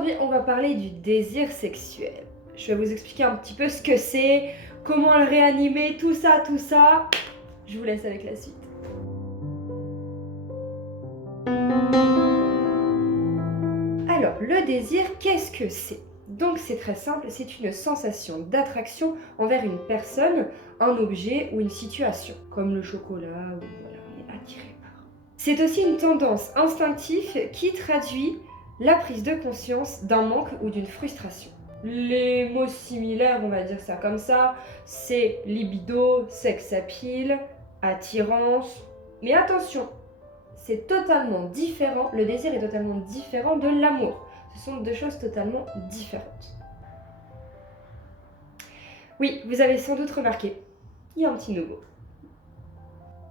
Aujourd'hui, on va parler du désir sexuel. Je vais vous expliquer un petit peu ce que c'est, comment le réanimer, tout ça. Je vous laisse avec la suite. Alors, le désir, qu'est-ce que c'est ? Donc c'est très simple, c'est une sensation d'attraction envers une personne, un objet ou une situation, comme le chocolat, ou voilà, on est attiré par. C'est aussi une tendance instinctive qui traduit la prise de conscience d'un manque ou d'une frustration. Les mots similaires, on va dire ça comme ça, c'est libido, sex appeal, attirance. Mais attention, c'est totalement différent, le désir est totalement différent de l'amour. Ce sont deux choses totalement différentes. Oui, vous avez sans doute remarqué, il y a un petit nouveau.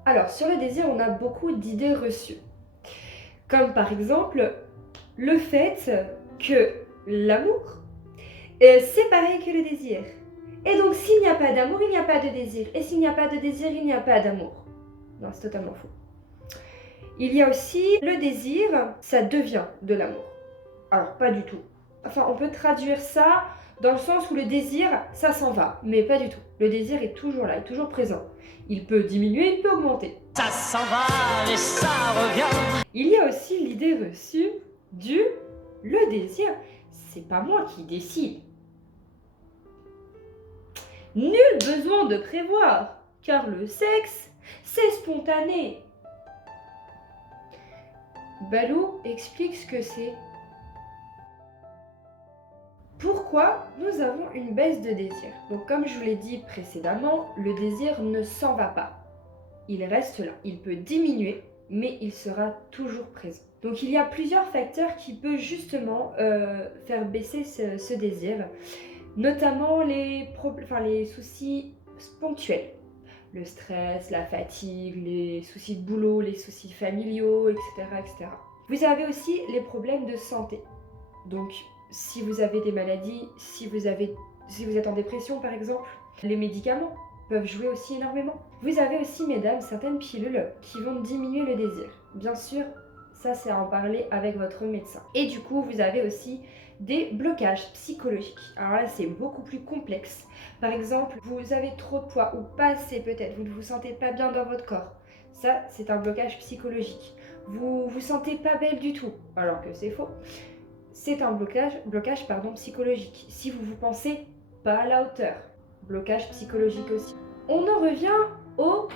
Alors, sur le désir, on a beaucoup d'idées reçues. Comme par exemple, le fait que l'amour, c'est pareil que le désir. Et donc, s'il n'y a pas d'amour, il n'y a pas de désir. Et s'il n'y a pas de désir, il n'y a pas d'amour. Non, c'est totalement faux. Il y a aussi le désir, ça devient de l'amour. Alors, pas du tout. Enfin, on peut traduire ça dans le sens où le désir, ça s'en va, mais pas du tout. Le désir est toujours là, est toujours présent. Il peut diminuer, il peut augmenter. Ça s'en va et ça revient. Il y a aussi l'idée reçue du le désir, c'est pas moi qui décide. Nul besoin de prévoir, car le sexe, c'est spontané. Balou explique ce que c'est. Pourquoi nous avons une baisse de désir ? Donc comme je vous l'ai dit précédemment, le désir ne s'en va pas. Il reste là. Il peut diminuer, mais il sera toujours présent. Donc il y a plusieurs facteurs qui peuvent justement faire baisser ce désir, notamment les soucis ponctuels. Le stress, la fatigue, les soucis de boulot, les soucis familiaux, etc., etc. Vous avez aussi les problèmes de santé. Donc, si vous avez des maladies, si vous êtes en dépression par exemple, les médicaments peuvent jouer aussi énormément. Vous avez aussi, mesdames, certaines pilules qui vont diminuer le désir. Bien sûr, ça c'est à en parler avec votre médecin. Et du coup, vous avez aussi des blocages psychologiques. Alors là, c'est beaucoup plus complexe. Par exemple, vous avez trop de poids ou pas assez peut-être, vous ne vous sentez pas bien dans votre corps. Ça, c'est un blocage psychologique. Vous vous sentez pas belle du tout, alors que c'est faux. C'est un blocage psychologique. Si vous vous pensez pas à la hauteur, blocage psychologique aussi. On en revient au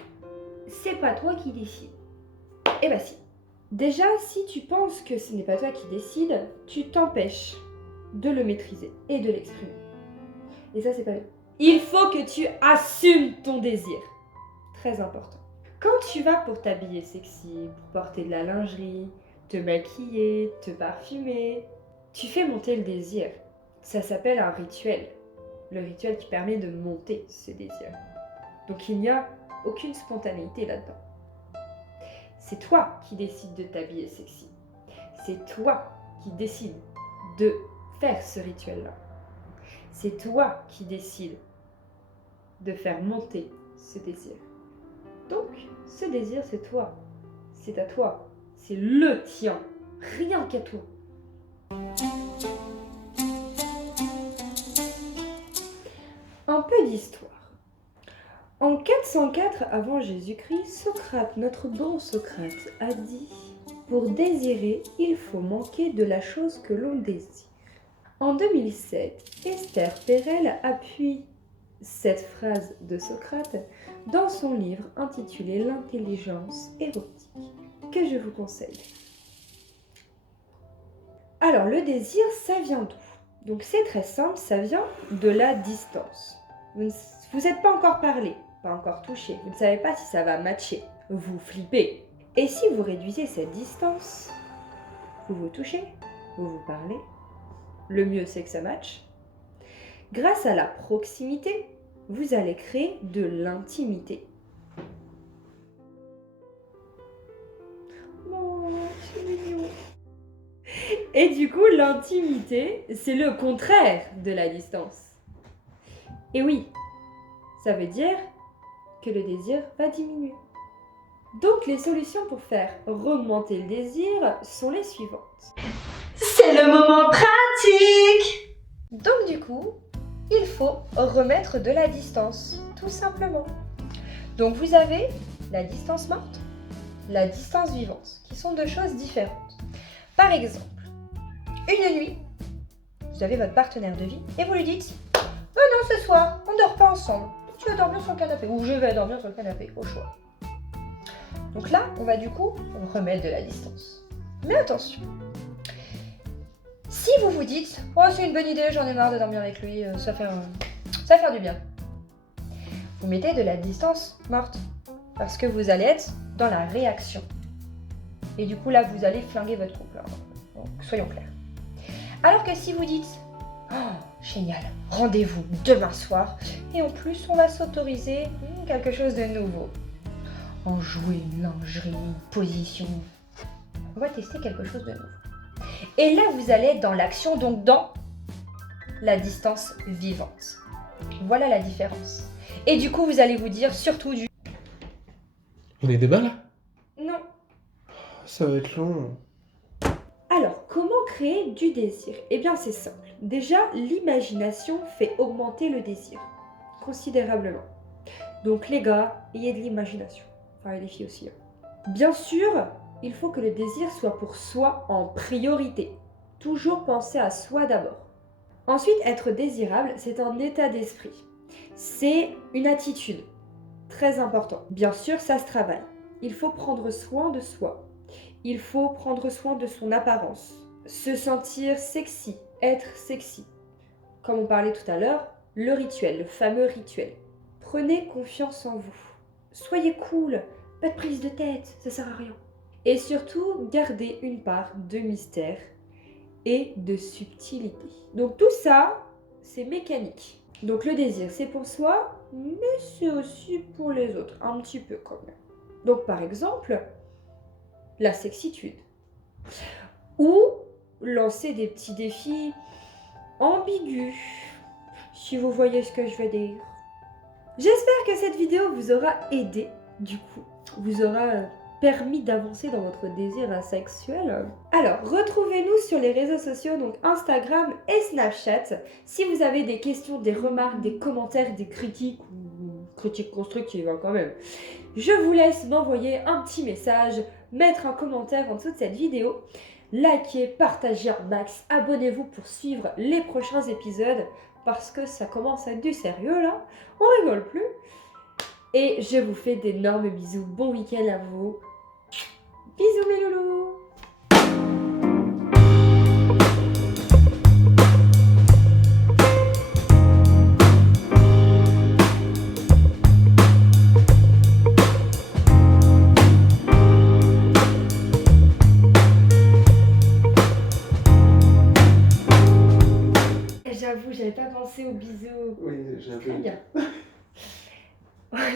c'est pas toi qui décide. Eh ben si. Déjà, si tu penses que ce n'est pas toi qui décide, tu t'empêches de le maîtriser et de l'exprimer. Et ça, c'est pas bien. Il faut que tu assumes ton désir. Très important. Quand tu vas pour t'habiller sexy, pour porter de la lingerie, te maquiller, te parfumer, tu fais monter le désir. Ça s'appelle un rituel. Le rituel qui permet de monter ce désir. Donc il n'y a aucune spontanéité là-dedans. C'est toi qui décides de t'habiller sexy. C'est toi qui décides de faire ce rituel-là. C'est toi qui décides de faire monter ce désir. Donc, ce désir, c'est toi. C'est à toi. C'est le tien. Rien qu'à toi. Un peu d'histoire. En 404 avant Jésus-Christ, Socrate, notre bon Socrate, a dit « Pour désirer, il faut manquer de la chose que l'on désire ». En 2007, Esther Perel appuie cette phrase de Socrate dans son livre intitulé « L'intelligence érotique » que je vous conseille. Alors, le désir, ça vient d'où ? Donc, c'est très simple, ça vient de la distance. Vous n'êtes pas encore parlé, pas encore touché, vous ne savez pas si ça va matcher. Vous flippez. Et si vous réduisez cette distance, vous vous touchez, vous vous parlez, le mieux c'est que ça matche. Grâce à la proximité, vous allez créer de l'intimité. Oh, c'est mignon. Et du coup, l'intimité, c'est le contraire de la distance. Et oui, ça veut dire que le désir va diminuer. Donc, les solutions pour faire remonter le désir sont les suivantes. C'est C'est le moment pratique. Donc du coup, il faut remettre de la distance, tout simplement. Donc vous avez la distance morte, la distance vivante, qui sont deux choses différentes. Par exemple, une nuit, vous avez votre partenaire de vie et vous lui dites « Oh non, ce soir, on ne dort pas ensemble. Tu vas dormir sur le canapé. » Ou « Je vais dormir sur le canapé, au choix. » Donc là, on va du coup remettre de la distance. Mais attention, si vous vous dites « Oh, c'est une bonne idée, j'en ai marre de dormir avec lui, ça va faire du bien. » Vous mettez de la distance morte parce que vous allez être dans la réaction. Et du coup, là, vous allez flinguer votre couple. Donc, soyons clairs. Alors que si vous dites « Oh, génial, rendez-vous demain soir et en plus, on va s'autoriser quelque chose de nouveau. En jouer, lingerie, position. On va tester quelque chose de nouveau. » Et là, vous allez être dans l'action, donc dans la distance vivante. Voilà la différence. Et du coup, vous allez vous dire surtout du... On est débat là? Non. Ça va être long. Alors, comment créer du désir? Eh bien, c'est simple. Déjà, l'imagination fait augmenter le désir considérablement. Donc, les gars, ayez de l'imagination. Enfin, et les filles aussi. Bien sûr, il faut que le désir soit pour soi en priorité. Toujours penser à soi d'abord. Ensuite, être désirable, c'est un état d'esprit. C'est une attitude. Très important. Bien sûr, ça se travaille. Il faut prendre soin de soi. Il faut prendre soin de son apparence. Se sentir sexy, être sexy. Comme on parlait tout à l'heure, le rituel, le fameux rituel. Prenez confiance en vous. Soyez cool, pas de prise de tête, ça sert à rien. Et surtout, gardez une part de mystère et de subtilité. Donc tout ça, c'est mécanique. Donc le désir, c'est pour soi, mais c'est aussi pour les autres, un petit peu quand même. Donc par exemple, la sexitude. Ou lancer des petits défis ambigus, si vous voyez ce que je veux dire. J'espère que cette vidéo vous aura aidé, du coup, vous aura permis d'avancer dans votre désir sexuel. Alors, retrouvez-nous sur les réseaux sociaux, donc Instagram et Snapchat. Si vous avez des questions, des remarques, des commentaires, des critiques, ou critiques constructives hein, quand même, je vous laisse m'envoyer un petit message, mettre un commentaire en dessous de cette vidéo, likez, partagez un max, abonnez-vous pour suivre les prochains épisodes, parce que ça commence à être du sérieux là, on rigole plus. Et je vous fais d'énormes bisous, bon week-end à vous. Bisous mes loulous. J'avoue, j'avais pas pensé aux bisous. Oui, j'ai un peu. Très bien.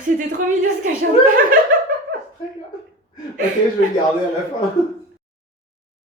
C'était trop mignon ce que j'ai fait. Ok, je vais le garder à la fin.